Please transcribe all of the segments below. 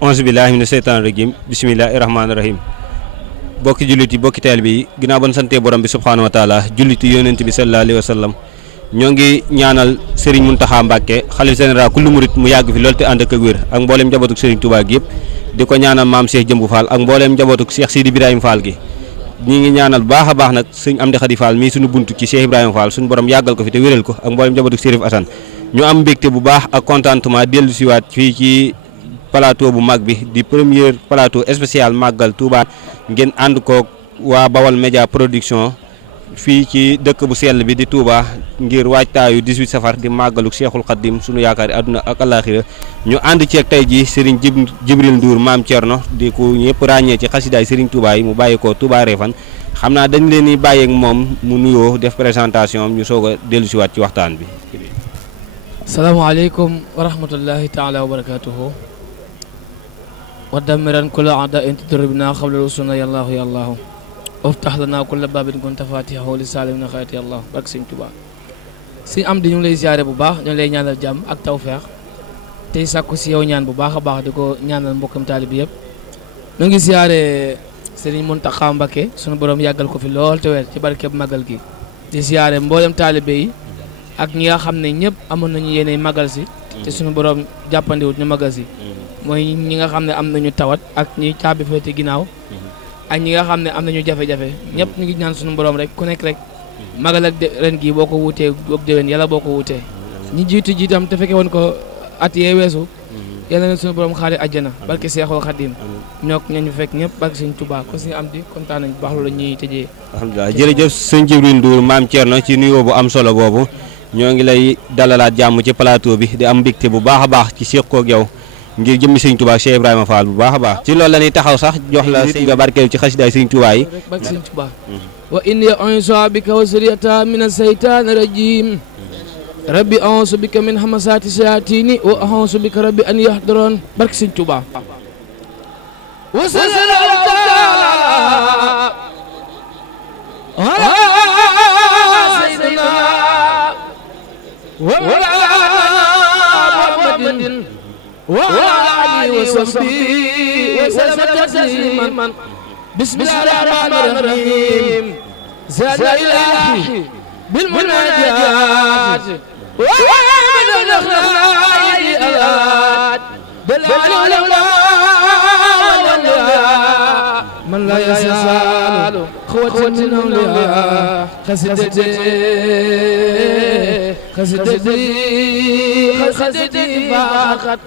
onze billahi mina seytaan rajim bisimillahi rahmaani rahim bokki jullit yi bokki teel bi ginnaaw ban santee borom bi subhaanahu wa taala jullit yi yonent bi sallallahu alayhi wa sallam ñoo ngi ñaanal Serigne Mountakha Mbacké xalif général kullu murit mu yàgg fi loolu te ànd ak wér ak mbooleem njabootuk Serigne Touba gi yëpp di ko ñaanal maam Cheikh Jëmbu Fall ak mbooleem njabootuk Cheikh Sidi Ibrahima Fall gi ñi ngi ñaanal baax a baax nag sëñ Amdi Khady Fall mii suñu buntu ci Cheikh Ibrahima Fall suñu borom yàggal ko fi te wéral ko ak mbooleem njabootuk Chérif Assane ñu am mbégte bu baax ak contentement dellu siwaat fii ci plateau bu mag bi di premier plateau spécial màggal Touba ngeen ànd ko waa Bawal Média Production fii ci dëkk bu sell bi di Touba ngir waajtaayu 18 safar di màggalu Cheikhul Khadim sunu yaakaar àdduna ak alaaxira ñu ànd ceeg tey ji Serigne Jibril Ndour maam Thierno di ku ñëpp ràññee ci xasidaay Serigne Touba yi mu bàyyi ko Touba Refane xam naa dañ leen di bàyyeeg moom mu nuyoo def présentation am ñu soog a dellu siwaat ci waxtaan bi. salaamaaleykum wa rahmatullahi taala wa barakatuhu wa damiran kulla a'da'in tudribna qabla rusuna yallahu yallahu uftax lana kulla babin kunta fatihahu li salimina xayti yallahu barke Sëñ Tuubaa Sëñ Amdi ñu ngi lay ziare bu baax ñu ngi lay ñaanal jàmm ak tawfeex tey sàkku si yow ñaan bu baax a baax di ko ñaanal mbokkam taalibi yëpp ñu ngi ziare Sëriñ Mountakha Mbacké sunu borom yàggal ko fi lool te weer ci barkeb magal gi di ziare mboolem taalibe yi ak ñi nga xam ne ñëpp amoon nañu yéene magal si te sunu borom jàppandiwut ñu magal si mooy ñi nga xam ne am nañu tawat ak ñi caabi féete ginnaaw ak ñi nga xam ne am nañu jafe-jafe ñëpp ñu ngi ñaan sunu borom rek ku nekk rek magal ak ren gi boo ko wutee boog déwén yàlla boo ko wutee ñi jiitam te fekke woon ko at yee weesu yàlla na sunu borom xaari àjjana barke Seexul Xadim ñook ñañu fekk ñëpp barke Sëñ Tuubaa ko Sëñ Amdi kontaan nañ bu baax loolu ñuy tëjee. alhamdulilah jërëjëf sëñ Jibril Ndour maam Thierno ci nuyoo bu am solo boobu ñoo ngi lay dalalaat jàmm ci plateau bi di am mbégte bu baax a baax ci séq koog yow ngir jëmmi Sëñ Tuubaa Cheikh Ibrahima Fall bu baax a baax ci loolu la ñuy taxaw sax jox la sëñ nga barkeelu ci xasidaay Sëñ Tuubaa yi barke Sëñ Tuubaa wa inni u'iizuha bika wa zurriyyataha mina shaytaani rajiim rabbi a'uuzu bika min hamazaati shayaatiini wa a'uuzu bika rabbi an yahduruun barke Sëñ Tuubaa wa sallallahu ala sayyidina wa Muhammadin wa alihi wa sahbihi wa sallam tasliman bismillahir rahmanir rahim zada ilahi bil munajat wa bil akhlaqi alat bil alawla man la yasalu khawatun awliya خسدتي فقط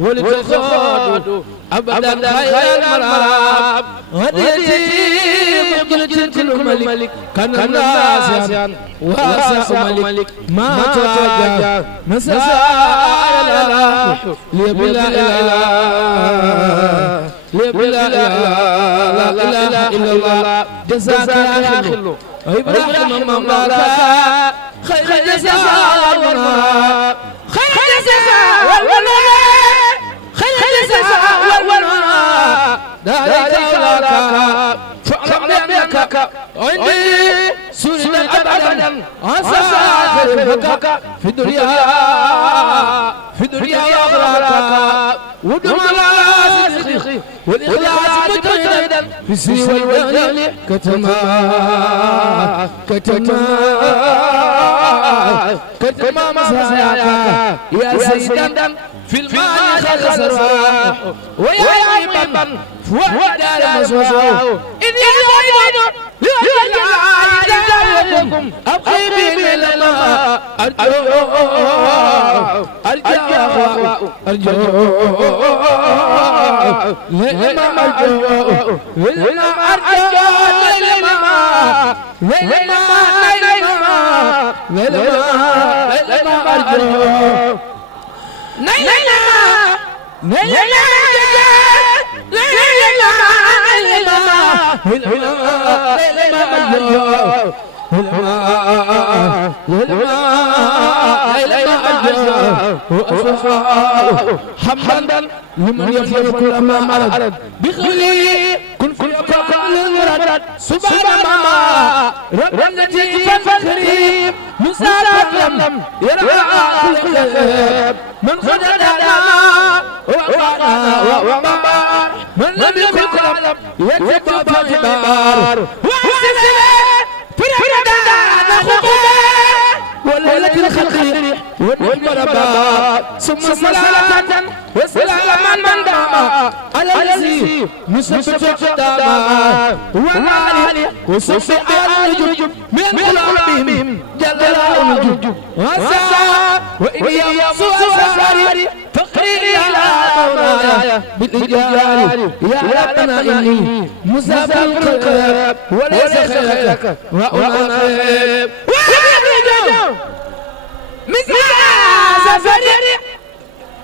ولتخاطب أبدا خير المراب هديتي مقلة الملك كان ناسيا واسع ملك ما تواجه مساء لي بلا إله لي بلا إله إلا الله جزاك يا خلو إبراهيم ممالا خير جزاء والمراب خير جزاء والمراب خير جزاء والمراب ذلك لك فاعلم بأنك عندي سجد أبدا أسافرك في الدنيا وأخراك ودم على صدقي والإخلاص مجتهدا في السر والجهل كتما مساياك يا سيدا في المال خسرا ويا عيبا ودار مسواه إن يزيد لكم أبقي بالله أرجو حمدا لمن يفعل كل ما أراد بخلي كن كل المراد سبحان ما ربنا فخري مسارات لم يرى كل من خدنا وما من لم يكن يكتب في بار وليلة الخلق والمربى ثم صلاة وسلاما من دام على الذي مسبت قداما والعالي وصف النجوم من قلوبهم جل النجوم وسا وإن يمسوا أسراري فقري على مولاي بالإجلال يا ربنا إني مسافر القلب وليس خيرك وأنا خير سفر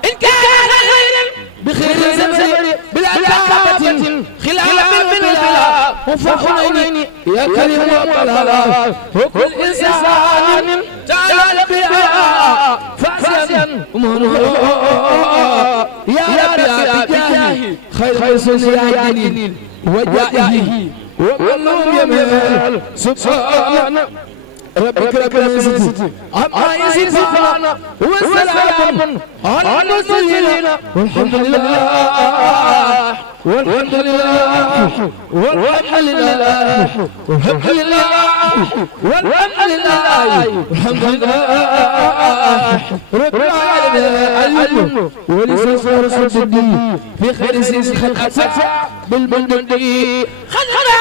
إن كان خيرا بخير سفر بلا عقبة خلاف بلا وفحنين يا كريم وبلا وكل إنسان تعالى بها فاسيا يا رب بجاهي خير سنيا جليل وجائه وكلهم يمهل سبحان ربك رب العزة عما يصفون والسلام على المرسلين والحمد لله والحمد لله والحمد لله والحمد لله والحمد لله والحمد لله رب العالمين ولسان رسول الدين في خير سيس خلقت بالبلدي خلقنا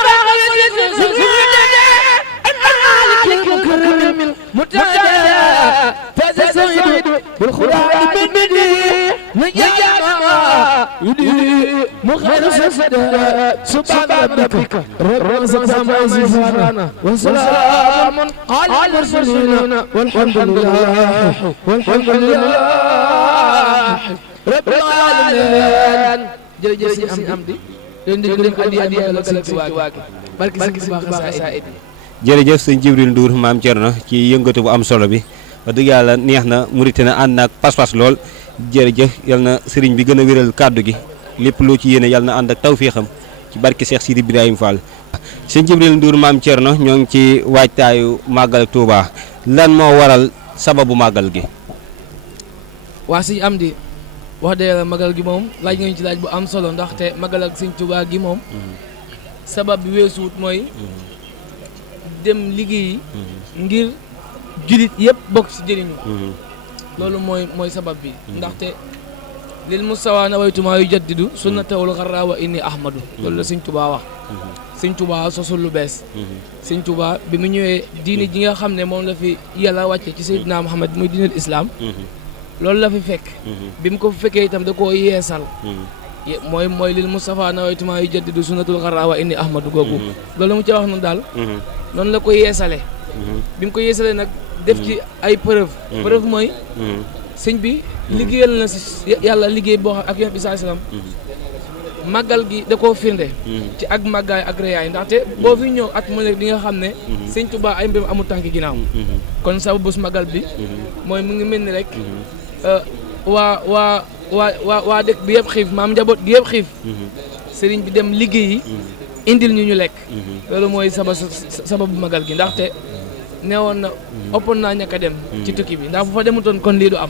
المكرم المتعدى فاز سعيد بالخلاد من بدي نجانا يدي مخلص السدى سبحان ربك رب السماء والأرض وسلام على المرسلين والحمد لله والحمد لله رب العالمين jërëjëf si am di leen di leen adi ak sëñ Tuubaa barki sëñ Tuubaa Xasaayid jërëjëf sëñ Jibril Ndour maam Thierno ci yëngatu bu am solo bi wax dëgg yàlla neex na murite na ànd naag pas-pas lool jërëjëf yal na sëriñ bi gën a wéral kàddu gi lépp loo ci yéene yal na ànd ak tawféexam ci barke Cheikh Sidi Ibrahima Fall. sëñ Jibril Ndour maam Thierno ñoo ngi ci waajtaayu màggal Touba lan moo waral sababu màggal gi. waa sëñ Amdi wax dëgg yàlla màggal gi moom laaj nga ñu ci laaj bu am solo ndaxte màggal ak sëñ Touba gi moom sabab bi weesuwut mooy. dem liggéeyi ngir julit yëpp bokk ci jëriñu loolu mooy sabab bi ndaxte lil mustawa nawaytuma yu jaddidu sunnatawul xarra wa inni ahmadu loolu la sëñ Tuubaa wax sëñ Tuubaa sosul lu bees sëñ Tuubaa bi mu ñëwee diine ji nga xam ne moom la fi yàlla wàcce ci Seydina Muhammad muy diinal islam loolu la fi fekk bi mu ko fekkee itam da koo yeesal mooy lil mustafa nawaytuma yu jaddidu sunnatul xarra wa inni ahmadu googu loolu mu ci wax noonu daal noonu la ko yeesale bi mu ko yeesale nag def ci ay preuve mooy sëñ bi liggéeyal na si yàlla liggéey boo xam ak yonent bi sallallahu alayhi wasallam màggal gi da koo firnde ci ak màggaay ak réyaay ndaxte boo fi ñëw at mu nekk di nga xam ne sëñ Tuubaa ay mbiram amul tànk ginnaaw kon sababu bés màggal bi mooy mu ngi mel ni rek waa dëkk bi yëpp xiif maam njaboot gi yëpp xiif sëriñ bi dem liggéeyi indil ñu lekk loolu mooy sababu magal gi ndaxte neewoon na ëppoon naa ñàkk a dem ci tukki bi ndax bu fa demutoon kon lii du am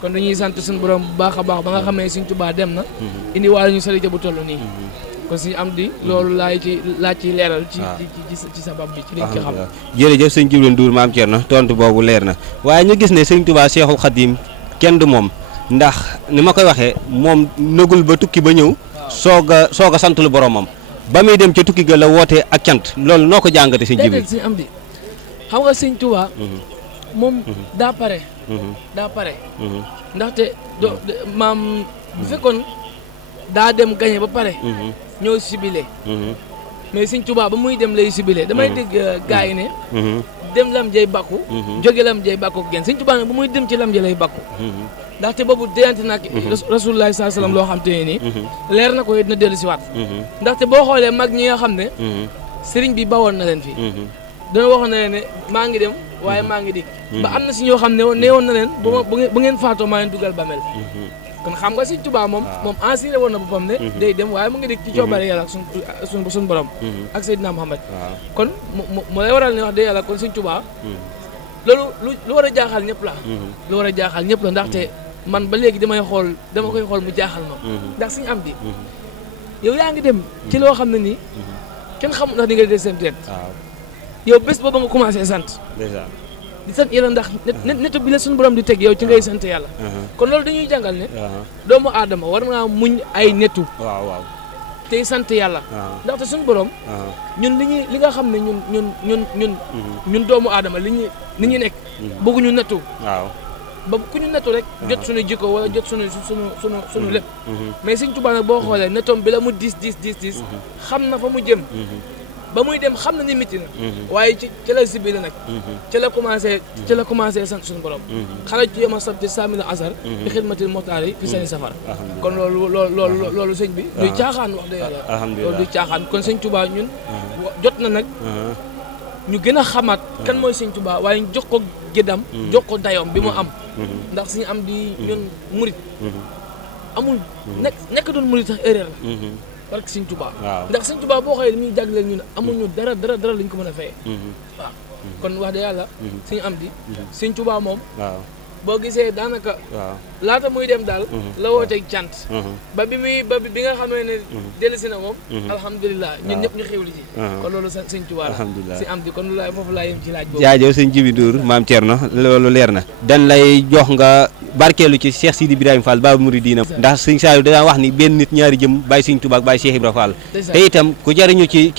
kon dañuy sant suñu borom bu baax a baax ba nga xamee Sëñ Tuubaa dem na indi waale ñu salite bu toll nii kon suñu am di loolu laaj ci leeral ci sabab bi ci liñ ci xam jërëjëf sëñ Jibril Ndour maam Thierno tontu boobu leer na waaye ñu gis ne Sëñ Tuubaa Seexul Xadiim kenn du moom ndax ni ma koy waxee moom nëgul ba tukki ba ñëw soog a sant lu boromam ba muy dem ca tukki ga la wootee ak cant loolu noo ko jàngate sëñ Jibril sëñ am di xam nga sëñ Tuubaa moom daa pare ndaxte maam bu fekkoon daa dem gañe ba pare ñëw sibile mais sëñ Tuubaa ba muy dem lay sibile damay dégg gars yi ne dem lam jay bakku jóge lam jay bakku gen sëñ Tuubaa nag ba muy dem ci lam jay lay bakku ndaxte boobu déyante nag rasulullah sallallahu alayhi wasallam loo xam te ne nii leer na ko dina dellu si waat ndaxte boo xoolee mag ñi nga xam ne sëriñ bi bawoon na leen fi dana waxoon na leen ne maa ngi dem waaye maa ngi dikk ba am na si ñoo xam ne neewoon na leen bu ngeen faatoo maa leen dugal bàmmeel kon xam nga Sëñ Tuubaa moom assuré woon na boppam ne day dem waaye mu ngi dikk ci coobare yàlla ak suñu borom ak Seydina Muhammad kon mu lay waral ne wax dëgg yàlla kon Sëñ Tuubaa loolu lu war a jaaxal ñëpp la lu war a jaaxal ñëpp la ndaxte man ba léegi dama koy xool mu jaaxal ma ndax Sëñ Amdi yow yaa ngi dem ci loo xam ne nii kenn xamul ndax di nga dee seen teet yow bés booba nga commencé sant di sant yàlla ndax nettu bi la suñu borom di teg yow ci ngay sant yàlla kon loolu dañuy jàngal ne doomu aadama war naa muñ ay nettu tey sant yàlla ndaxte suñu borom ñun li nga xam ne ñun doomu aadama li ñu nekk bëgguñu nettu ba ku ñu nettu rek jot suñu jikko wala jot suñu lépp mais Sëñ Tuubaa nag boo xoolee nettoom bi la mu diis xam na fa mu jëm ba muy dem xam na ni métti na waaye ci la sibi la nag ci la commencé sant suñu borom xaraj ci yoma sabti saamina asar bi xidmatil moxtaar yi fi seeni safar kon loolu sëñ bi duy caaxaan wax dëgg yàlla loolu duy caaxaan kon Sëñ Tuubaa ñun jot na nag ñu gën a xamaat kan mooy Sëñ Tuubaa waaye ñu jox ko gëddam jox ko dayoom bi mu am ndax Sëñ am di ñun murit amul nekk doon murit sax erreur la parce que Sëñ Tuubaa ndax Sëñ Tuubaa boo xoolee li ñuy jagleel ñun amuñu dara li ñu ko mën a fayee waaw kon wax dëgg yàlla Sëñ am di Sëñ Tuubaa moom boo gisee daanaka laata muy dem daal la wooteeg cant ba bi nga xamee ne dellusi na moom alhamdulilah ñun ñëpp ñu xewli ci kon loolu Sëñ Tuubaa la Sëñ am di kon foofu laa yem ci laaj boobu jaajëf sëñ Jibi Ndour maam Thierno loolu leer na dañ lay jox nga barkeelu ci Cheikh Sidi Ibrahima Fall Baaba Mouridina ndax Sëñ Saliou da wax ni benn nit ñaari jëm bàyyi Sëñ Tuubaa ak bàyyi Cheikh Ibrahima Fall te itam ku jariñu ci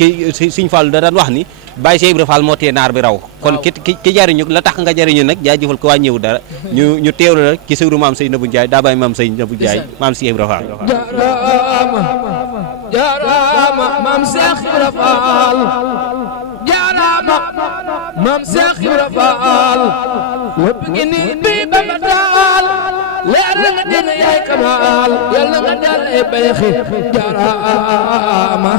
Sëñ Fall da daan wax ni bàyyi Cheikh Ibrahima Fall moo tee naar bi raw kon ki jariñu la tax nga jariñu nag jaajëfal ko wàññeewu dara ñu teewlu rek ci sëwru maam Seynabou Ndiaye daa bàyyi maam Seynabou Ndiaye maam Cheikh Ibrahima Fall jaaraama maam Cheikh Ibrahima Fall jaaraama maam Cheikh Ibrahima Fall lépp ngi nii bii ba ma taal leer nga dina yaay kamaal yàlla nga dal ay bayxi jaaraama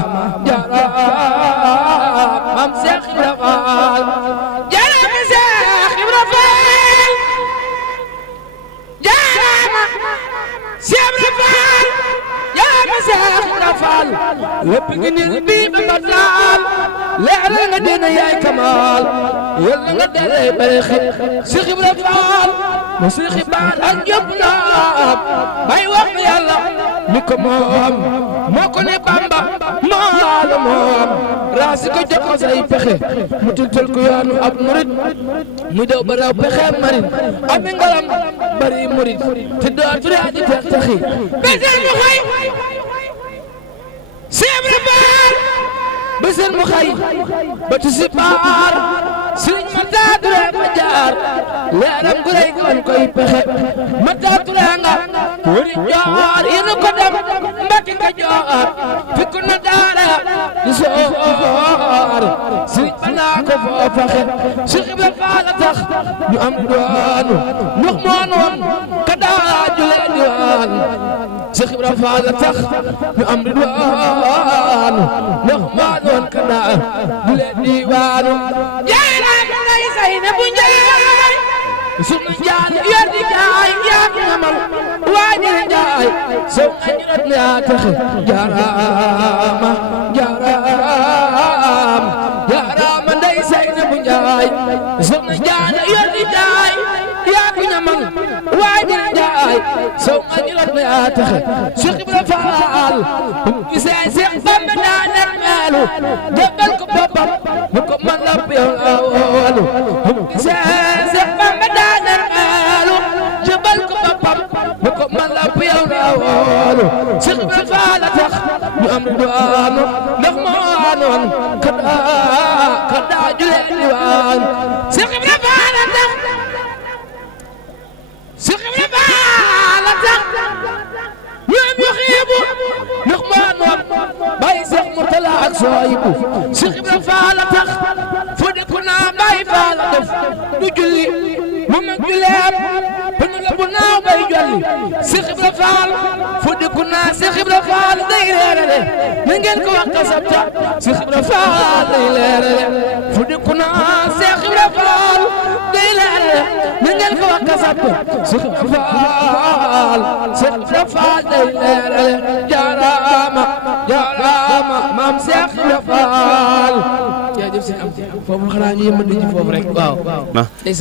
maam Cheikh Ibrahima Fall jaaraama Cheikh Ibrahima Fall jaaraama Cheikh Ibrahima Fall jaaraama Cheikh Ibrahima Fall lépp ngi nii bii ba ma taal leer nga dina yaay kamaal yàlla nga dal ay bayxi Cheikh Ibrahima Fall mu Cheikh Ibrahima ak yëpp naam bay wax yàlla mi ko moom moo ko ne Bamba moo la moom raasi ko jox ko say pexe mu tultul ko yoonu ab murit mu daw ba raw pexe marit abi ngalam bari murit te dootu yaa di tex texi besel mu xëy Cheikh Ibrahima Fall besel mu xëy ba tusi baar Sëriñ Mata Touré ma jaar leeram gu rëy kon koy pexe Mata Touré nga wuri joor yéen ko dem Mbàkke nga joor fikku na daara di soor Sëriñ ba naa ko foo faxe Cheikh Ibrahima Fall la tax ñu am doonu ndox moo noon ka daa jule diwaan Cheikh Ibrahima Fall la tax ñu am doonu ndox moo noon ka daa jule diwaanu Seynabou Ndiaye sunu jaan yor di jaay yaa ngi amal waaji jaay sow nga ñu rat yaa taxe jaaraama ndey Seynabou Ndiaye sunu jaan yor di jaay yaa ngi amal waaji jaay sow nga ñu rat yaa taxe Cheikh Ibrahima Fall gisee Cheikh Bamba daa nekk meelu jëbbal ko boppam mu ko man la yow awalu Cheikh Bamba daa nekk meelu jëbbal ko boppam mu ko man la yow awalu Cheikh Ibrahima Fall la tax ñu am doonu ndax moo anoon ka daa julee diwaan Cheikh Ibrahima Fall la tax Cheikh Ibrahima Fall la tax ñoom ñu xiibu ndax moo noon bàyyi Cheikh Mourtala ak Soyibu Cheikh Ibrahima Fall la tax fu dikku naa bàyyi Fall la def du julli mu mag juleem bu ñu la bu naaw bay jolli Cheikh Ibrahima Fall fu dikku naa Seex Ibra Faal day leerale na ngeen ko wax kasabta Seex Ibra Faal day leerale fu dikku naa Seex Ibra Faal day leerale na ngeen ko wax kasabta Seex Ibra Faal Seex Ibra Faal day leerale jaaraama jaaraama maam Seex Ibra Faal jërëjëf si am foofu xanaa ñu yëmandi ci foofu rek waaw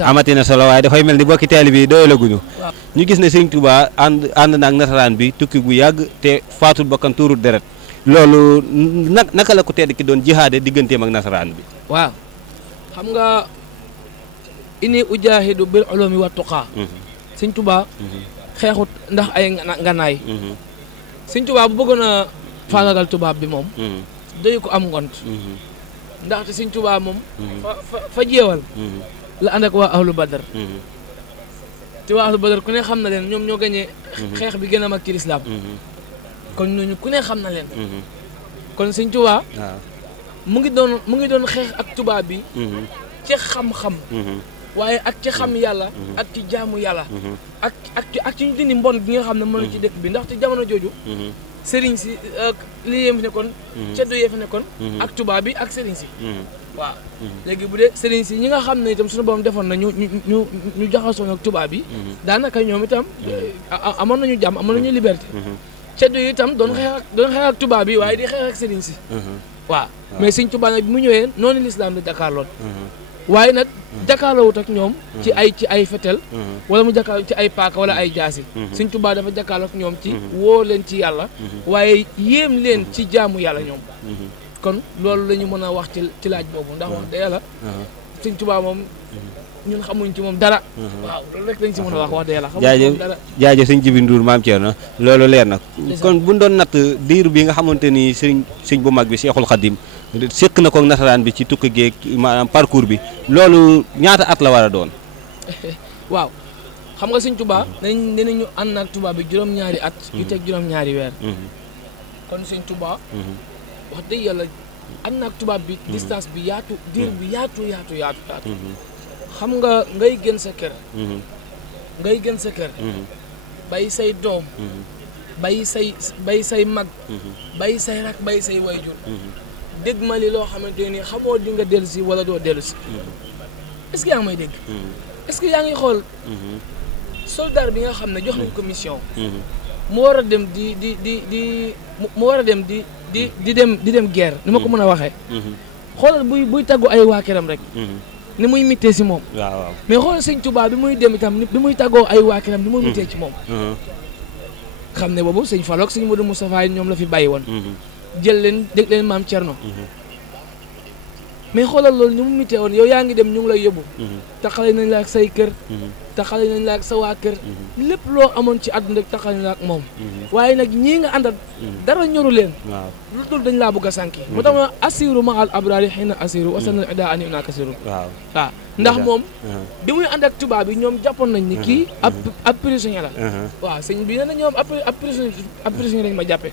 amati na solo waaye dafay mel ni bokki teel bi doyalaguñu ñu gis ne Sëriñ Tuubaa ànd na ak nasaraan bi tukki gu yàgg te faatul bakkan tuurut deret loolu naka la ko tedd ki doon jihaade digganteem ak nasaraan bi waaw xam nga inni ujaahidu bil ulumi wa tuqaa Sëriñ Tuubaa xeexut ndax ay nganaay Sëriñ Tuubaa bu bëggoon a faagagal tubaab bi moom doyu ko am ngont ndaxte Sëriñ Tuubaa moom fa jeewal la ànd ak waa ahlu badar te waa ahlu badar ku ne xam na leen ñoom ñoo gañee xeex bi gën a mag ci lislaam kon ñooñu ku ne xam na leen kon Sëriñ Tuubaa mu ngi doon xeex ak tubaab bi ci xam-xam waaye ak ci xam yàlla ak ci jaamu yàlla ak ci ñu dindi mbon gi nga xam ne mën na ci dëkk bi ndaxte jamono jooju sëriñ si li yéem fi nekkoon ceddo yee fi nekkoon ak tubaab bi ak sëriñ si waaw léegi bu dee sëriñ si ñi nga xam ne itam suñu borom defoon na ñu jaxasoo ak tubaab bi daanaka ñoom itam amoon nañu jàmm amoon nañu liberté ceddo yi itam doon xeex ak tubaab bi waaye di xeex ak sëriñ si waaw mais Sëriñ Tuubaa nag bi mu ñëwee noonu lislaam la jàkkaarloon waaye nag jàkkaarloowut ak ñoom ci ay fetel wala mu jàkkaarloo ci ay paaka wala ay jaasi Sëriñ Tuubaa dafa jàkkaarloo ak ñoom ci woo leen ci yàlla waaye yéem leen ci jaamu yàlla ñoom kon loolu la ñu mën a wax ci laaj boobu ndax wax dëgg yàlla Sëriñ Tuubaa moom ñun xamuñ ci moom dara waaw loolu rek lañ si mën a wax dëgg yàlla xamuñ ci moom dara jaajëf sëñ Jibi Ndour maam Thierno loolu leer na kon buñ doon natt diir bi nga xamante ni sëñ bu mag bi Seexul Xadim séq na ko nasaraan bi ci tukki geeg maanaam parcours bi loolu ñaata at la war a doon waaw xam nga Sëriñ Tuubaa dinañu ànd ak tubaab bi juróom-ñaari at yu teg juróom-ñaari weer kon Sëriñ Tuubaa wax dëgg yàlla ànd ak tubaab bi distance bi yaatu diir bi yaatu xam nga ngay gën sa kër bay say doom bay say mag bay say rak bay say wayjur dégg ma li loo xamante ni xamoo di nga dellu si wala doo dellu si est-ce que yaa ngi may dégg est-ce que yaa ngi xool soldat bi nga xam ne jox nañ ko mission mu war a dem di dem guerre ni ma ko mën a waxee xoolal buy tàggu ay waa këram rek ni muy mittee si moom waaw mais xoolal Sëriñ Tuubaa bi muy dem itam bi muy tàggoo ay waa këram ni muy mittee ci moom xam ne boobu Sëriñ Fallu ak Sëriñ Modou Moustapha ñoom la fi bàyyi woon jël leen dégg leen maam Thierno mais xoolal loolu ni mu mittee woon yow yaa ngi dem ñu ngi lay yóbbu taxale nañ la ak say kër taxale nañ la ak sa waa kër lépp loo amoon ci àdduna rek taxale nañ la ak moom waaye nag ñii nga àndal dara ñoru leen lu dul dañ laa bëgg a sànki moo tax ma assiru ma al abrari xëy na assiru wasanal ida ani naa kasiru waaw ndax moom bi muy ànd ak tubaab bi ñoom jàppoon nañ ni kii ab prisonnier la waaw sëñ bi nee na ñoom ab prisonnier lañ ma jàppe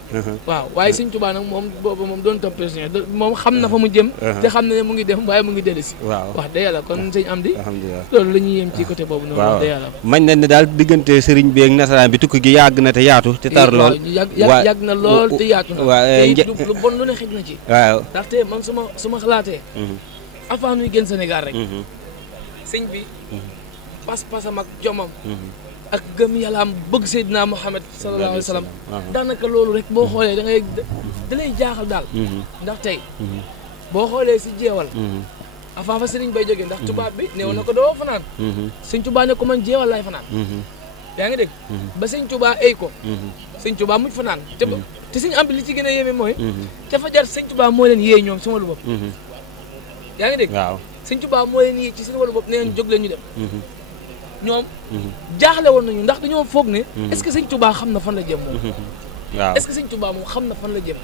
waaw waaye sëñ Tuubaa nag moom boobu moom doon topp prisonnier moom xam na fa mu jëm te xam na ne mu ngi dem waaye mu ngi dellu si wax dëgg yàlla kon sëñ Amdi loolu la ñuy yem ci côté boobu noonu wax dëgg yàlla mañ nañ ne daal diggante sëriñ bi ak nasaraan bi tukki gi yàgg na te yaatu te tar lool yàgg na lool te yaatu na te lu bon lu ne xëj na ci waaw ndaxte man su ma xalaatee avant ñuy génn Sénégal rek sëñ bi pas-pasam ak jomam ak gëm yàllaam bëgg Seydina Muhammad sallallahu alayhi wa sallam daanaka loolu rek boo xoolee da lay jaaxal daal ndax tey boo xoolee si jeewal avant fa sëriñ bay jógee ndax tubaab bi néew na ko doo fanaan sëñ Tuubaa ne ko man jeewal laay fanaan yaa ngi dégg ba sëñ Tuubaa ay ko sëñ Tuubaa mujj fanaan te sëñ am bi li ci gën a yéeme mooy ca fajar sëñ Tuubaa moo leen yéey ñoom sama lu bopp yaa ngi dégg Sëriñ Tuubaa moo leen yéeg ci seen wàllu bopp nee nañ jóg leen ñu dem ñoom jaaxle woon nañu ndax dañoo foog ne est-ce que Sëriñ Tuubaa xam na fan la jëm moom waaw est-ce que Sëriñ Tuubaa moom xam na fan la jëm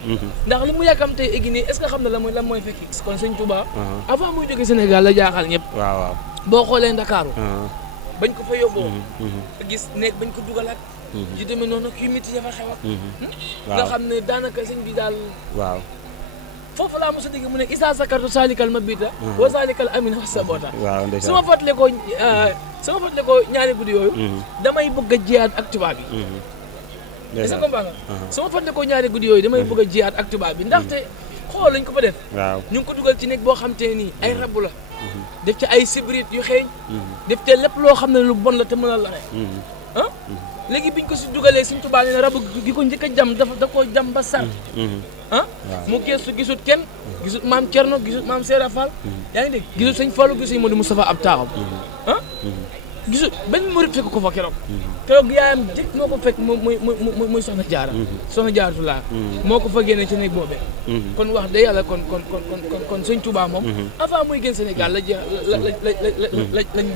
ndax li mu yàkkamtee eggi nii est-ce que xam na lan mooy fekki kon Sëriñ Tuubaa avant muy jógee Sénégal la jaaxal ñëpp waaw boo xoolee Ndakaaru bañ ko fa yóbboo gis nekk bañ ko dugalaat yu demee noonu ak yu métti ya fa xew ak nga xam ne daanaka sëñ bi daal waaw foofu laa mos a dégg mu ne isa sakartu salikal mabita wa salikal amina wa sabota su ma fàttale ko ñaari guddi yooyu damay bëgg a jiyaat ak tubaab bi est-ce que comprendre nga su ma fàtte ko ñaari guddi yooyu damay bëgg a jiyaat ak tubaab bi ndaxte xool lañ ko fa def waaw ñu ngi ko dugal ci nekk boo xam te ne nii ay rabu la def ci ay sibrit yu xeeñ def ci lépp loo xam ne lu bon la te mën a lare léegi biñ ko si dugalee Sëñ Tuubaa nee na rabu gi ko njëkk a jam da koo jam ba sar mu geestu gisut kenn gisut maam Cerno gisut maam Seera Fall yaa ngi dégg gisut Sëñ Fallu gisut Sëñ Modou Moustapha ab taaxam gisut benn murit fekk ko fa keroog yaayam jëkk moo ko fekk muy soxna jaara soxna jaaratu laa moo ko fa génne ci néeg boobee kon wax dëgg yàlla kon Sëñ Tuubaa moom avant muy génn Sénégal lañ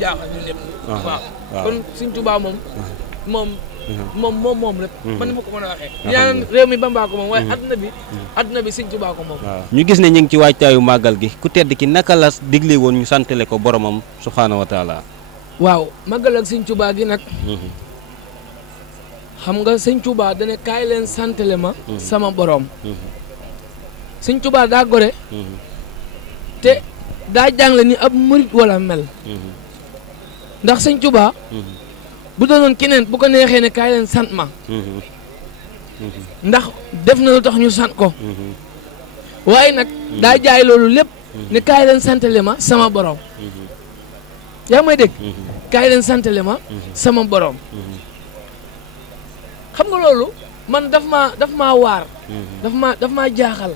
jaaxal ñun ñëpp waaw kon Sëñ Tuubaa moom rek man ma ko mën a waxee ñaan réew mi Bamba ko moom waaye adduna bi Sëñ Tuubaa ko moom ñu gis ne ñu ngi ci waajtaayu màggal gi ku tedd ki naka la digle woon ñu santale ko boromam subhaanahu wa taala waaw màggal ak Sëñ Tuubaa gi nag xam nga Sëñ Tuubaa dane kaay leen santale ma sama borom Sëñ Tuubaa daa gore te daa jàngale ni ab murit wala mel ndax Sëñ Tuubaa bu doonoon keneen bu ko neexee ne kaay leen sant ma ndax def na lu tax ñu sant ko waaye nag daa jaay loolu lépp ne kaay leen santale ma sama borom yaa may dégg kaay leen santale ma sama borom xam nga loolu man daf maa waar daf maa jaaxal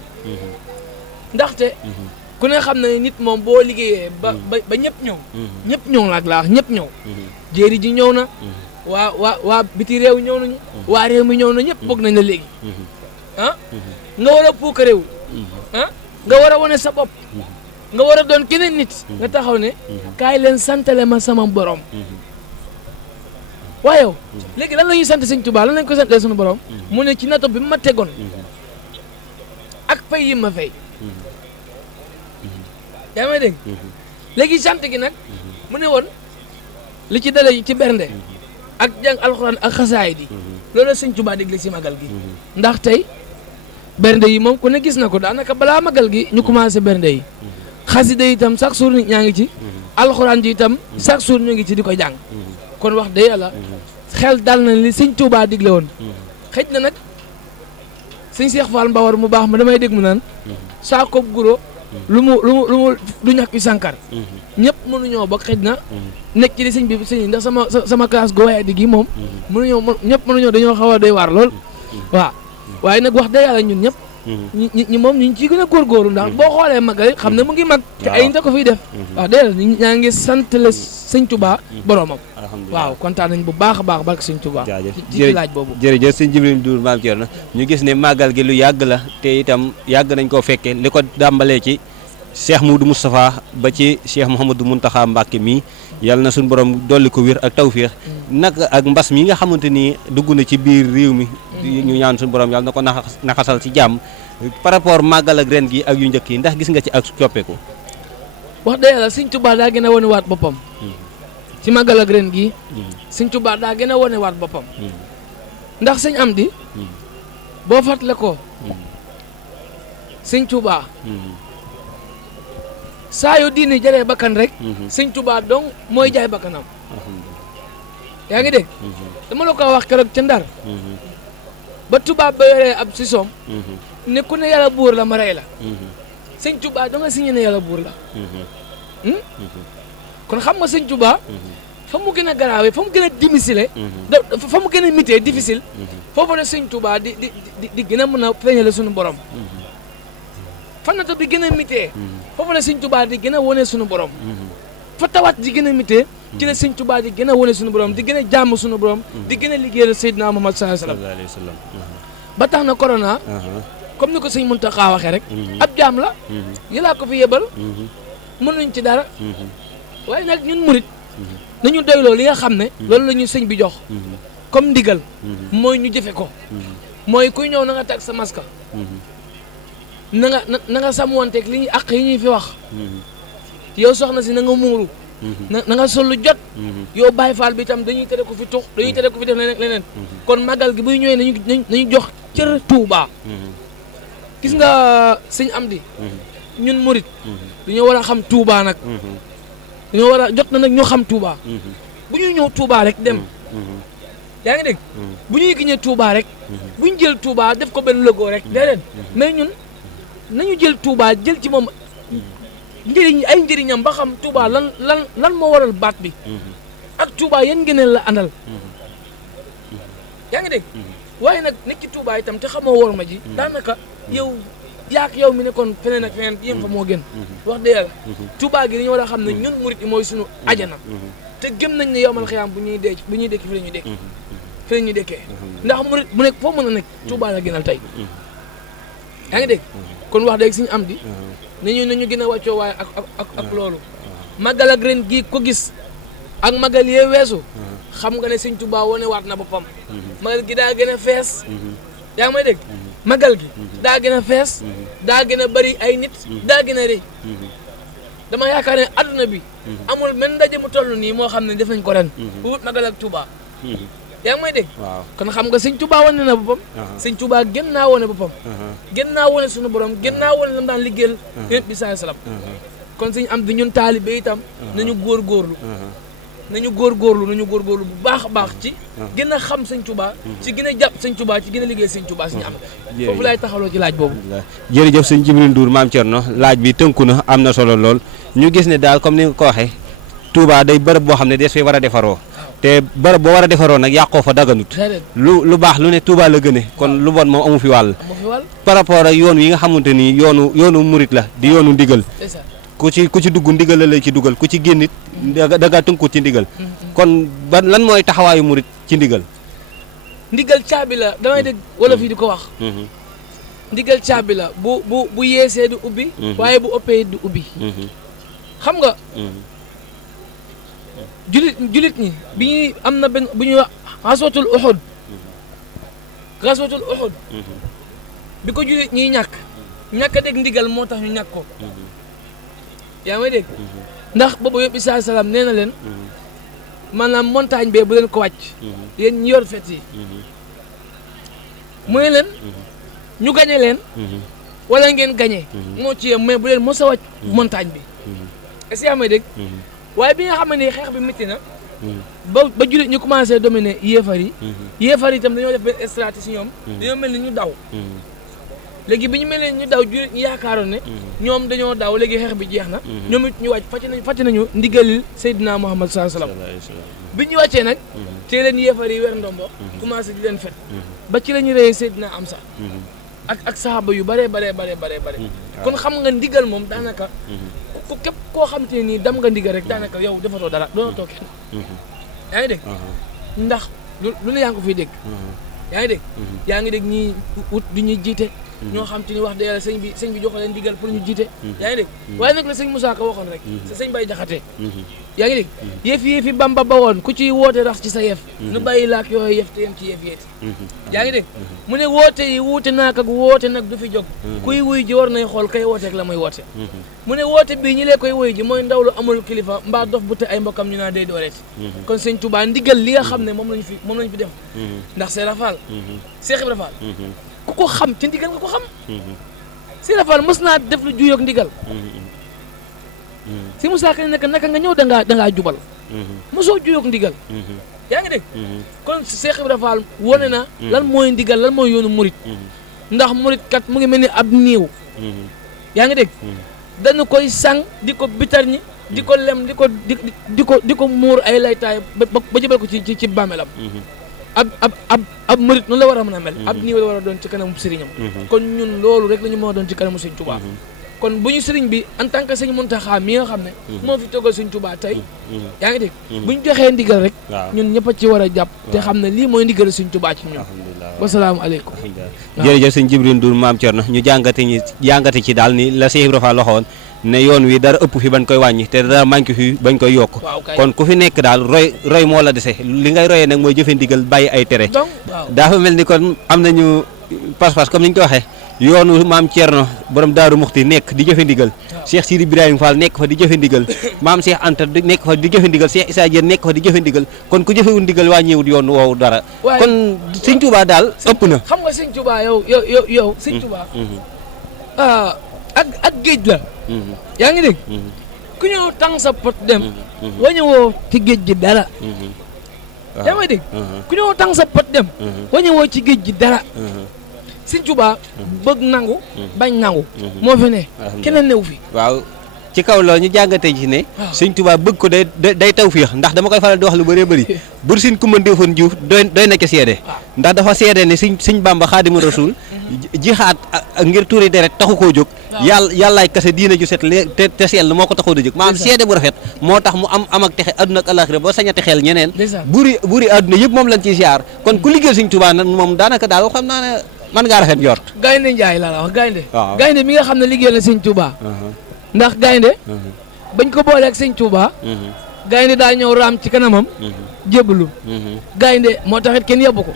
ndaxte ku ne xam na nit moom boo liggéeyee ba ñëpp ñëw la ak laa wax ñëpp ñëw jéeri ji ñëw na waa biti réew ñëw nañu waa réew mi ñëw na ñëpp bëgg nañ la léegi nga war a puuka réew nga war a wane sa bopp nga war a doon keneen nit nga taxaw ne kaay leen santale ma sama borom waaye yow léegi lan la ñuy sant Sëñ Tuubaa lan lañ ko santale sunu borom mu ne ci nato bi ma tegoon ak fay yi ma fay yaa may dégg léegi sant gi nag mu ne woon li ci dale ci bernde ak jàng alxuraan ak xasaay di loolu Sëñ Tuubaa digle si magal gi ndax tey bernde yi moom ku ne gis na ko daanaka balaa magal gi ñu commencé bernde yi xasida yi itam chaque jour nit ñaa ngi ci alxuraan ji itam chaque jour ñu ngi ci di ko jàng kon wax dëgg yàlla xel dal na li Sëñ Tuubaa digle woon xëj na nag Sëñ Seex Faal Mbawar mu baax ma damay dégg mu naan saa ko guro lu mu du ñàkk yu sànkar ñëpp mënuñoo bokk xëj na nekk ci di sëñ bi sëñ ndax sama classe go waaye di gi moom ñëpp mënuñoo dañoo xaw a doy waar lool waaw waaye nag wax dëgg yàlla ñun ñëpp ñi moom ñu ngi ciy gën a góorgóorlu ndax boo xoolee mag rek xam ne mu ngi mag te ay nit ko fiy def wax dëgg yàlla ñaa ngi sant la Sëñ Tuubaa boromam waaw kontaan nañ bu baax a baax barke Sëñ Tuubaa ci laaj boobu jërëjëf sëñ Jibril Ndour Maam Cerno ñu gis ne màggal gi lu yàgg la te itam yàgg nañ koo fekkee li ko dàmbalee ci Cheikh Moudou Moustapha ba ci Cheikh Mouhamadou Mountakha Mbacké mii yàlla na suñu borom dolli ko wér ak tawféex nag ak mbas mi nga xamante ni dugg na ci biir réew mi ñu ñaan suñu borom yàlla na ko naxasal ci jàmm par rapport màggal ak ren gi ak yu njëkk yi ndax gis nga ci ak coppeeku wax dëgg yàlla Sëñ Tuubaa daa gën a wane waat boppam ci màggal ak ren gi Sëñ Tuubaa daa gën a wane waat boppam ndax sëñ Amdi boo fàttale ko Sëñ Tuubaa saa yu diine jëree bakkan rek Sëñ Tuubaa donc mooy jaay bakkanam yaa ngi dégg dama la ko wax keroog ca Ndar ba tubaab ba yoree ab si soom ne ku ne yàlla buur la ma rey la Sëñ Tuubaa da nga signé ne yàlla buur la kon xam nga Sëñ Tuubaa fa mu gën a garaawee fa mu gën a difficile fa mu gën a mitee difficile foofu la Sëñ Tuubaa di gën a mën a feeñale suñu borom fa nato bi gën a mitee foofu la Sëñ Tuubaa di gën a wone suñu borom fa tawat di gën a mitee ci la Sëñ Tuubaa di gën a wone suñu borom di gën a jàmm suñu borom di gën a liggéeyal Seydina Muhammad sallallahu alayhi wa sallam ba tax na corona comme ni ko Sëñ Muntaxa waxee rek ab jaam la yàllaa ko fi yebal mënuñ ci dara waaye nag ñun murit nañu doyloo li nga xam ne loolu la ñu sëñ bi jox comme ndigal mooy ñu jëfe ko mooy kuy ñëw na nga teg sa masque na nga sàmmanteeg li ñuy àq yi ñuy fi wax yow soxna si na nga muuru na nga sol lu jot yow Baay Faal bi itam dañuy tere ko fi tux dañuy tere ko fi def leneen kon màggal gi buy ñëwee nañu jox cër Tuubaa gis nga sëñ Amdi ñun murit dañoo war a xam Tuubaa nag dañoo war a jot na nag ñu xam Tuubaa bu ñuy ñëw Tuubaa rek dem yaa ngi dégg bu ñuy giñee Touba rek bu ñu jël Touba def ko benn logo rek déedéet mais ñun nañu jël Touba jël ci moom njëriñam ba xam Touba lan moo waral baat bi ak Touba yan ngëneel la àndal yaa ngi dégg waaye nag nekk ci Touba itam te xamoo war ma ji daanaka yow mi nekkoon feneen ak feneen yéen fa moo gën wax dëgg yàlla Touba gi dañu war a xam ne ñun murit yi mooy suñu ajana te gëm nañ ne yowmal xiyaam bu ñuy dekki fi la ñuy dekki fi la ñuy dekkee ndax murit bu nekk foo mën a nekk Touba la gënal tey yaa ngi dégg kon wax dëgg suñu am di nañu gën a wàccoo waaye ak loolu màggal ak ren gii ko gis ak màggal yee weesu xam nga ne sëñ Touba wane waat na boppam màggal gi daa gën a fees yaa ngi may dégg màggal gi daa gën a fees daa gën a bëri ay nit daa gën a rëy dama yaakaar ne adduna bi amul men ndaje mu toll nii moo xam ne def nañ ko ren bu wut màggal ak Touba yaa ngi may dégg kon xam nga sëñ Touba wane na boppam sëñ Touba gën naa wane boppam gën naa wane suñu borom gën naa wane lam daan liggéeyal yonent bi sallallahu alayhi wasallam kon sëñ am di ñun taalibe itam nañu góorgóorlu bu baax a baax ci gën a xam sëñ Touba ci gën a jàpp sëñ Touba ci gën a liggéey sëñ Touba suñu am foofu laay taxawloo ci laaj boobu jërëjëf sëñ Djibril Ndour Maam Thierno laaj bi tënku na am na solo lool ñu gis ne daal comme ni nga ko waxee Touba day bërëb boo xam ne des fee war a defaroo te bërëb boo war a defaroo nag yàqoo fa daganut lu baax lu ne Touba la gëne kon lu bon moom amu fi wàll par rapport ak yoon wi nga xamante ni yoonu murit la di yoonu ndigal ku ci dugg ndigal la lay ci dugal ku ci génnit da nga tënkut ci ndigal kon lan mooy taxawaayu murit ci ndigal caabi la damay dégg wala fii di ko wax ndigal caabi la bu yeesee du ubbi waaye bu ëppee du ubbi xam nga julit ñi bi ñuy am na benn bu ñuy wax xaswatul Uhud bi ko julit ñiy ñàkk a dégg ndigal moo tax ñu ñàkk ko yaa may dégg ndax boobu yëpp Isaa salaam nee na leen maanaam montagne bee bu leen ko wàcc yéen ñi yor fet yi mu ne leen ñu gañe leen wala ngeen gañe moo ci yem mais bu leen mos a wàcc montagne bi est-ce que yaa may dégg waaye bi nga xam ne xeex bi métti na ba jullit ñu commencé dominer yéefar yi itam dañoo def benn stratégie ñoom dañoo mel ni ñu daw léegi bi ñu mel ne ñu daw jullit ñu yaakaaroon ne ñoom dañoo daw léegi xeex bi jeex na ñoom it ñu wàcc fàcc nañu ndigalil Seydina Muhammad sallallahu alayhi wasallam bi ñu wàccee nag ci leen yéefar yi weer ndombo commencé di leen fet ba ci la ñu reyee Seydina Amsa ak saxaaba yu bare kon xam nga ndigal moom daanaka ku képp koo xam te ne nii dam nga ndigal rek daanaka yow defatoo dara doonatoo kenn yaa ngi dégg ndax lu ne yaa ngi ko fiy dégg yaa ngi dégg ñii wut du ñuy jiite ñoo xam te ni wax dëgg yàlla sëñ bi jox leen ndigal pour ñu jiite yaa ngi dégg waaye nag la sëñ Moussa Ka waxoon rek sa sëñ Bay Jaxate yaa ngi dégg yëfi Bamba ba woon ku ciy woote rax ci sa yëf nu bàyyi laak yooyu yëf te yem ci yëf yeeti yaa ngi dégg mu ne woote yi wuute naak ak woote nag du fi jóg kuy wuy ji war nay xool kay wooteek la muy woote mu ne woote bii ñi lee koy wuy ji mooy ndaw lu amul kilifa mbaa dof bu te ay mbokkam ñu naa day dooleeti kon sëñ Touba ndigal li nga xam ne moom lañ fi def ndax Seex Ibra Faal ku ko xam ci ndigal nga ko xam Seex Ibra Faal mës naa def lu juyoog ndigal si Moussa Ka naka nga ñëw dangaa jubal mosoo juyoog ndigal yaa ngi dégg kon Seex Ibra Faal wone na lan mooy ndigal lan mooy yoonu murit ndax murit kat mu ngi mel ni ab niiw yaa ngi dégg dañu koy sang di ko bitar ñi di ko lem di ko muur ay laytaay ba jëbal ko ci bàmmeelam ab murit noonu la war a mën a mel ab niiw la war a doon ci kanamu sëriñam kon ñun loolu rek la ñu mën a doon ci kanamu Sëñ Tuubaa kon bu ñu sëriñ bi en tant que sëñ Muntaxa mi nga xam ne moo fi toggal Sëñ Tuubaa tey yaa ngi dégg bu ñu joxee ndigal rek ñun ñëpp a ci war a jàpp te xam ne lii mooy ndigal Sëñ Tuubaa ci ñun wasalaamaaleykum jërëjëf sëñ Djibril Ndour Maam Thierno ñu jàngate ci daal ni la Seex Ibra Faal waxoon ne yoon wi dara ëpp fi bañ koy wàññi te dara manqué fi bañ koy yokk kon ku fi nekk daal roy moo la dese li ngay royee nag mooy jëfe ndigal bàyyi ay tere dafa mel ni kon am nañu pas-pas comme ni ñu ko waxee yoonu Maam Thierno borom Daaru Muxti nekk di jëfe ndigal Cheikh Sidi Ibrahima Fall nekk fa di jëfe ndigal maam Cheikh Anta nekk fa di jëfe ndigal Cheikh Issa Diène nekk fa di jëfe ndigal kon ku jëfewul ndigal wàññiwut yoon woowu dara kon Sëñ Tuubaa daal ëpp na xam nga Sëñ Tuubaa yow Sëñ Tuubaa ak géej la yaa ngi dégg ku ñëw tàng sa pot dem wañu woo ci géej gi dara yaa may dégg ku ñëw tàng sa pot dem wañu woo ci géej gi dara Sëñ Tuubaa bëgg nangu bañ nangu moo fi ne keneen new fi waaw ci kaw loolu ñu jàngatee ci ne Sëñ Tuubaa bëgg ko day tawfiix ndax dama koy faral di wax lu bëree bëri bur sin kumba Ndéefan Juuf doy na ca seede ndax dafa seede ne Sëñ Bàmba Xaadimu Rasuul jixaat ngir tuuri deret taxu koo jóg yàllaay kase diina ju set te sell moo ko taxoo da jóg maanaam seede bu rafet moo tax mu am ak texe àdduna ak àllaaxira boo sañati xel ñeneen buri àdduna yëpp moom lañ ciy siyaar kon ku liggéey Sëñ Tuubaa nag moom daanaka daal xam naa ne man ngaa rafet njort gaynde Njaay laa la wax gaynde mi nga xam ne liggéey na Sëñ Tuubaa ndax gaynde bañ ko booleeg Sëñ Tuubaa gaynde daa ñëw raam ci kanamam jébbalu gaynde moo taxit kenn yóbbu ko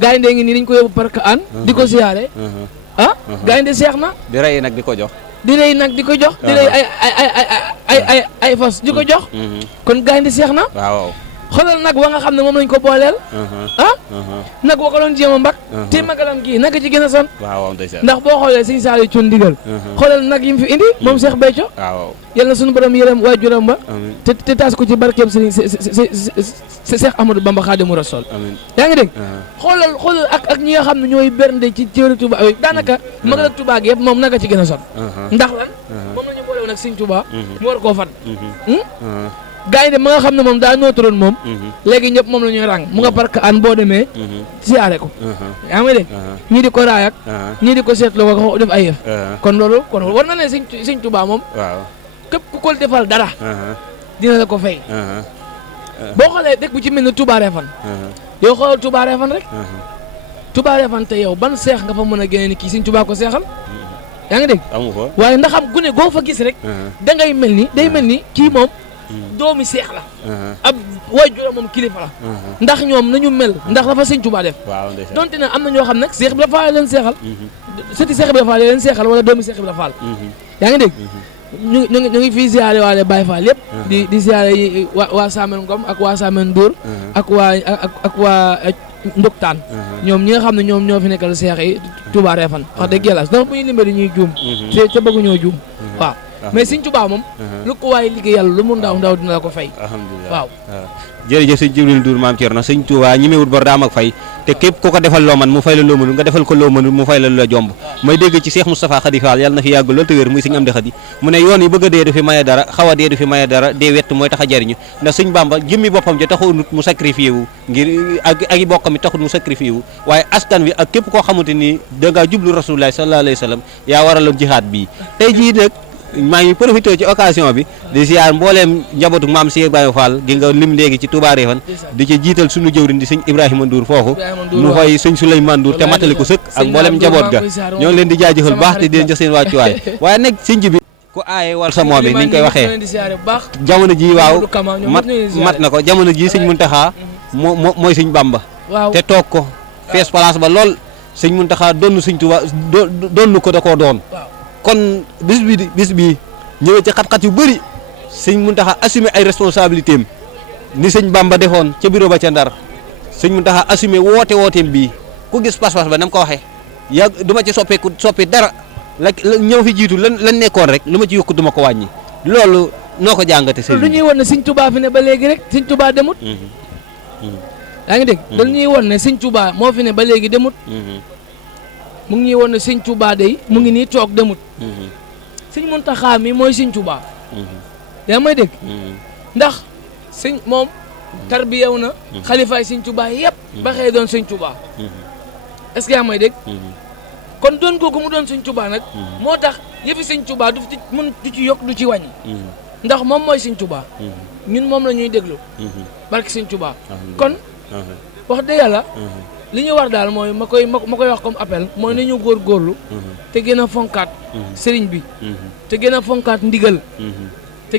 gaynde ngi nii dañ ko yóbbu parc an di ko siyaare gaynde seex na di rey nag di ko jox di rey nag di ko jox di rey ay fas di ko jox kon gaynde seex na waaw xoolal nag wa nga xam ne moom lañ ko booleel nag wa ko doon jéem a mbag te magalam gii naka ci gën a son ndax boo xoolee Sëñ Saaliw Cuun ndigal xoolal nag yi mu fi indi moom Seex Béthio yal na suñu borom yërëm waajuram ba te taas ko ci barkeem Sëriñ Seex Ahmadu Bamba Xaadimu Rasuul yaa ngi dégg xoolal ak ñi nga xam ne ñooy bernde ci téere Tuubaa yooyu daanaka magal Tuubaa gi yëpp moom naka ci gën a son ndax lan moom la ñu boolewoon ak Sëñ Tuubaa mu war koo fan gaynde ma nga xam ne moom daa nooturoon moom léegi ñëpp moom la ñuy ràng mu nga park an boo demee siyaare ko yaa ngi dégg ñii di ko raayak ñii di ko seetloo ko def ay yëf kon loolu kon war na ne Sëñ Tuubaa moom képp ku ko defal dara dina la ko fay boo xoolee dëkk bu ci mel ne Touba Refane yow xoolal Touba Refane rek Touba Refane te yow ban seex nga fa mën a génne ni kii Sëñ Tuubaa ko seexal yaa ngi dégg waaye ndax am gune goo fa gis rek da ngay mel ni day mel ni kii moom doomi seex la ab waajur moom kilifa la ndax ñoom nañu mel ndax dafa Sëñ Tuubaa def donte ne am na ñoo xam nag Seex Ibra Faal leen seexal sëti Seex Ibra Faal leen seexal wala doomi Seex Ibra Faal yaa ngi dégg ñu ngi fii ziyaare waale Baay Faal yëpp di ziyaare yi waa Saameen Ngom ak waa Saameen Ndour ak waa Nduktaan ñoom ñi nga xam ne ñoom ñoo fi nekkal seex yi Touba Refane wax dëgg yàlla ndax bu ñu limee dañuy juum te bëgguñoo juum waaw mais Sëñ Tuubaa moom lu ko waaye liggéey yàlla lu mu ndaw ndaw dina la ko fay alhamdulilah waaw jërëjëf sëñ Jibril Ndour Maam Thierno Sëñ Tuubaa ñi mewut bor daa am ak fay te képp ku ko defal loo man mu fay la loo mënul nga defal ko loo mënul mu fay la la jomb may dégg ci Cheikh Moustapha Khady Fall yàlla na fi yàgg loolu te wér muy Sëñ Amdi Khady mu ne yoon yi bëgg a dee du fi maye dara xaw a dee du fi maye dara dee wett mooy tax a jariñu ndax Sëñ Bamba jëmmi boppam ja taxul mu sacrifié wu ngir ak i bokkam yi taxul mu sacrifié wu waaye askan wi ak képp koo xamante ni da ngaa jublu Rasulullah sallallahu alayhi wa sallam yaa waraloon jihaad bii tey jii nag maa ngi profité ci occasion bi di ziar mbooleem njabootu maam Cheikh Ibrahima Fall gi nga lim léegi ci Touba Refane di ci jiital sunu jëwriñ di Sëñ Ibrahima Ndour foofu nu fay Sëñ Souleymane Ndour te matali ko sëkk ak mbooleem njaboot ga ñoo ngi leen di jaajëfal baax te di leen jox seen wàccuwaay waaye nag sëñ bi ku aaye wal sa moom ni ñu koy waxee jamono ji waaw mat na ko jamono ji Sëñ Muntaxa mooy Sëñ Bamba te toog ko fees place ba lool Sëñ Muntaxa doon Sëñ Tuubaa doon ko da koo doon kon bis bi ñëwee ci xat-xat yu bëri Sëñ Muntaxa assumé ay responsabilités am ni Sëñ Bamba defoon ca bureau ba ca Ndar Sëñ Muntaxa assumé wooteem bii ku gis pas-pas ba na ko waxee yàgg du ma ci soppi dara la ñëw fi jiitu lan nekkoon rek lu ma ci yokku du ma ko wàññi loolu noo ko jàngate sëñ lu ñuy won ne Sëñ Tuubaa fi ne ba léegi rek Sëñ Tuubaa demut yaa ngi dégg dañu ñuy won ne Sëñ Tuubaa moo fi ne ba léegi demut mu ngi ñuy won ne Sëñ Tuubaa day mu ngi nii toog demut Sëñ Muntaxa mi mooy Sëñ Tuubaa yaa may dégg ndax sëñ moom tarbiyew na xalifaay Sëñ Tuubaa yëpp ba xëy doon Sëñ Tuubaa est-ce que yaa may dégg kon doon googu mu doon Sëñ Tuubaa nag moo tax yëfi Sëñ Tuubaa du ci yokk du ci wàññi ndax moom mooy Sëñ Tuubaa ñun moom la ñuy déglu barki Sëñ Tuubaa kon wax dëgg yàlla li ñu war daal mooy ma koy wax comme appel mooy nañu góorgóorlu te gën a fonkaat sëriñ bi te gën a fonkaat ndigal te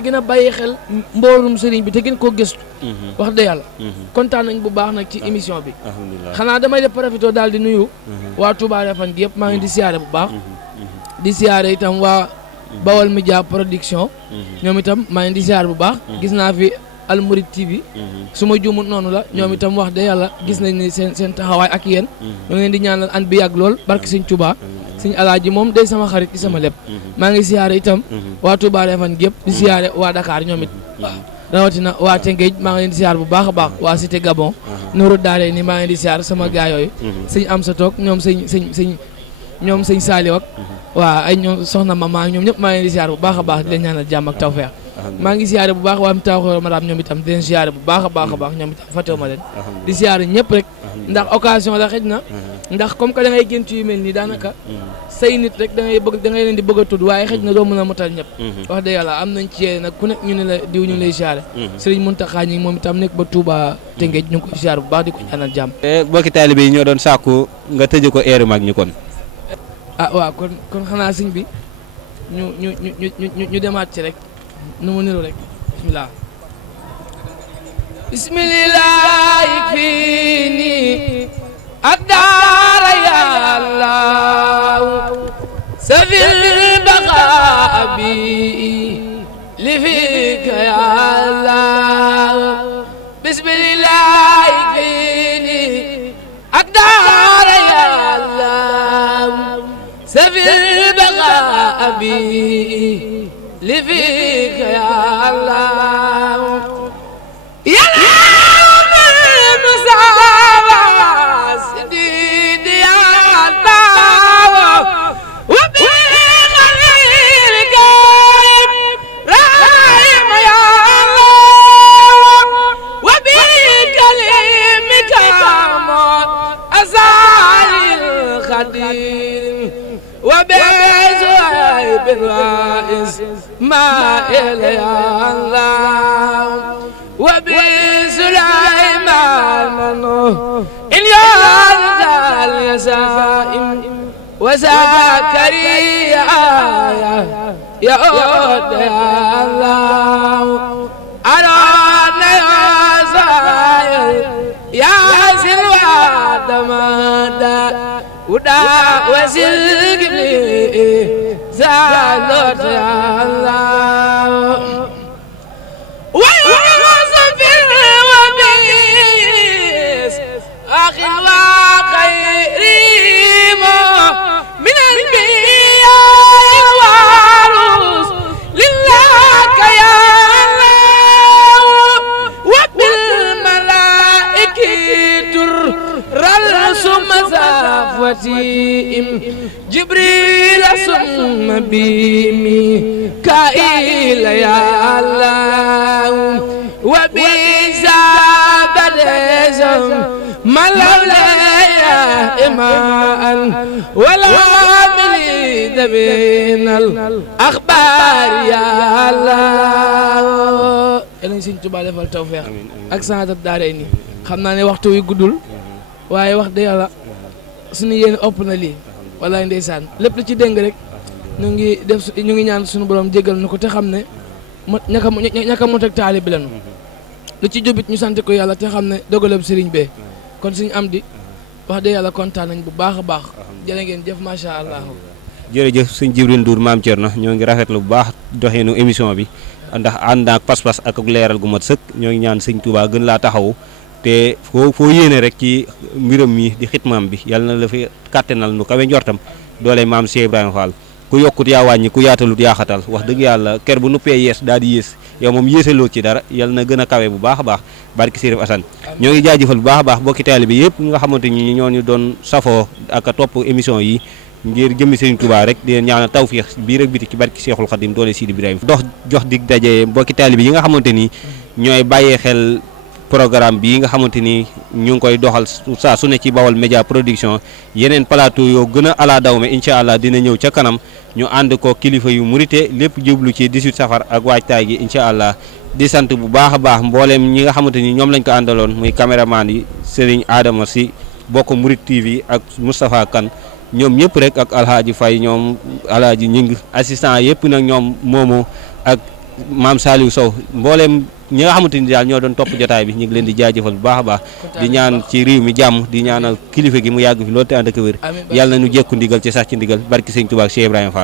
gën a bàyyi xel mboolum sëriñ bi te gën koo gëstu wax dëgg yàlla kontaan nañ bu baax nag ci émission bi xanaa damay def profité daal di nuyu waa Touba Refane gi yëpp maa ngi di siyaare bu baax di siyaare itam waa Bawol Média Production ñoom itam maa ngi di siyaare bu baax gis naa fi Al Mouride TV su ma juumut noonu la ñoom itam wax de yàlla gis nañ ni seen taxawaay ak yéen ñoo ngi leen di ñaanal an bi yàgg lool barke Sëñ Tuubaa Sëñ Alaaji moom day sama xarit di sama lépp maa ngi siyaare itam waa Touba Refane gépp di siyaare waa Dakar ñoom it waaw rawatina waa Tëngéej maa ngi leen di siyaar bu baax a baax waa Cité Gabon Nourou Daare ni maa ngi leen di siyaar sama gaa yooyu sëñ am sa toog ñoom ñoom sëñ Saliou ak waa ay ñoom soxna mama ñoom ñëpp maa ngi leen di siyaar bu baax a baax di leen ñaanal jàmm ak tawfeex maa ngi siyaare bu baax waa mi taw madame ñoom itam di leen siyaare bu baax a baax ñoom itam fàttewuma leen di siyaare ñëpp rek ndax occasion la xëj na ndax comme que da ngay gént yu mel nii daanaka say nit rek da ngay leen di bëgg a tudd waaye xëj na doo mën a motal ñëpp wax dëgg yàlla am nañ ci yéene nag ku nekk ñu ne la diw ñu lay siyaare Serigne Mountakha ñi moom itam nekk ba Touba Tëngéej ñu ngi koy siyaare bu baax di ko ñaanal jàmm bokki taalibe yi ñoo doon sàkku nga tëje ko eeru mag ñi kon waaw kon xanaa sëñ bi ñu demaat ci rek nu mu niru rek bismillah bismillah fini adara ya allah safil baqa bi li fika ya allah bismillah fini adara ya allah safil baqa bi li fika ya allah ya وبزوي بالرئيس ما إلي الله وبسليمان إن يرد اليسائم وزكريا يا الله أرانا يا زاير يا سلوى دمادا ودا وسلقني زالت يا الله ويوسف وبيس أخي وخيريم من الأنبياء والرسل لله يا الله وبالملائكة الرسل مسافتهم جبريل ثم بميكائيل يا الله وبزابدهم ملولايا إماء ولا مليد بين الأخبار يا الله yàlla Sëñ Tuubaa defal tawfeex ak santat daare ni xam naa ne waxtu wi guddul waaye wax dëgg yàlla suñu yéen ëpp na lii wallaay ndeysaan lépp lu ci déng rek ñu ngi ñaan suñu borom jégal na ko te xam ne ñaka mot ak taali bi lañu lu ci jubit ñu sant ko yàlla te xam ne dogalab sëriñ bee kon suñu am di wax dëgg yàlla kontaan nañ bu baax a baax jërë ngeen jëf macha allah. jërëjëf sëñ Jibril Ndour Maam Thierno ñoo ngi rafetlu bu baax doxeenu émission bi ndax ànd ak pas-pas ak leeral gu mat sëkk ñoo ngi ñaan sëñ Touba gën laa taxawu te foo yéene rek ci mbiram mi di xitmaam bi yàlla na la fi kàttanal nu kawe njortam doole maam Cheikh Ibrahima Fall ku yokkut yaa wàññi ku yaatalut yaa xatal wax dëgg yàlla ker bu nuppee yees daal di yées yow moom yéesaloo ci dara yàlla na gën a kawe bu baax a baax barki Sérif Assane ñoo ngi jaajëfal bu baax a baax bokki taalibe bi yëpp nga xamante ni ñoo ñu doon safoo ak a topp émission yi ngir jëmmi Serigne Touba rek di leen ñaanal tawfiix bii rek biti ci barki Cheikhul Khadim doole Sidi Ibrahima jox dig daje bokki taalibe yi nga xamante ni ñooy bàyyee xel programme bii nga xamante ni ñu ngi koy doxal saa su ne ci Bawol Média Production yeneen plateau yoo gën a ala daw me incha allah dina ñëw ca kanam ñu ànd ko kilifa yu murite lépp jublu ci 18 safar ak waajtaay gi incha allah di sant bu baax a baax mbooleem ñi nga xamante ni ñoom lañ ko àndaloon muy caméraman yi Serigne Adama Sy bokk Murit TV ak Moustapha Kane ñoom ñëpp rek ak Alhaaji Faye ñoom Alhaaji Ñing assistant yëpp nag ñoom moomu ak maam Saliou Sow mbooleem ñi nga xamante ni daal ñoo doon topp jotaay bi ñu ngi leen di jaajëfal bu baax a baax di ñaan ci réew mi jàmm di ñaanal kilifa gi mu yàgg fi loolu te ànd ak wér yàlla na ñu jekku ndigal ci sax ci ndigal barki Sëñ Tuubaa ak Cheikh Ibrahima Fall